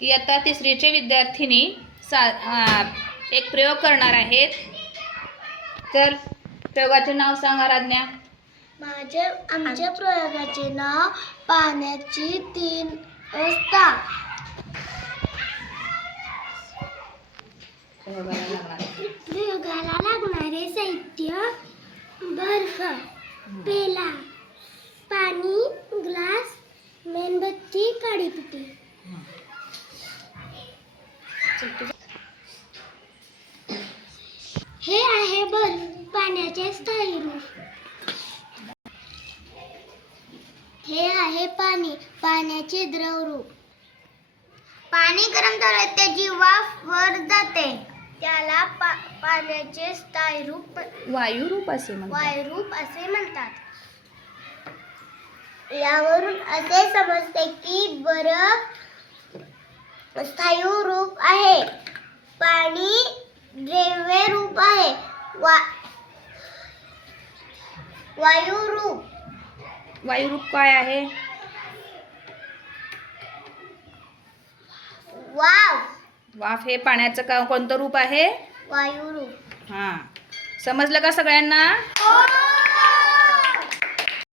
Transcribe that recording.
इयत्ता तिसरीचे विद्यार्थिनी सा आ, एक प्रयोग करणार आहेत. तर प्रयोगाचे नाव सांगा राज्ञा माझे आमच्या प्रयोगाचे नाव पाण्याची तीन अवस्था. प्रयोगाला लागणारे साहित्य बर्फ पेला पाणी ग्लास मेणबत्ती काडीपिटी हे आहे बर्फ पाण्याचे स्थायी रूप. हे आहे पाणी पाण्याचे द्रव रूप. पाणी गरम झालं त्याची वाफ वर जाते. त्याला पा पाण्याचे स्थायी रूप वायू रूप असे म्हणतात. वायुरूप असे म्हणतात. यावरून असे समजते की बरफ स्थायू रूप आहे. पाणी द्रव्य रूप आहे. वा वायू रूप. वायू रूप काय आहे? वाव वाफ हे पाण्याचं का कोणतं रूप आहे? वायू रूप. हां. समजलं का सगळ्यांना? हो.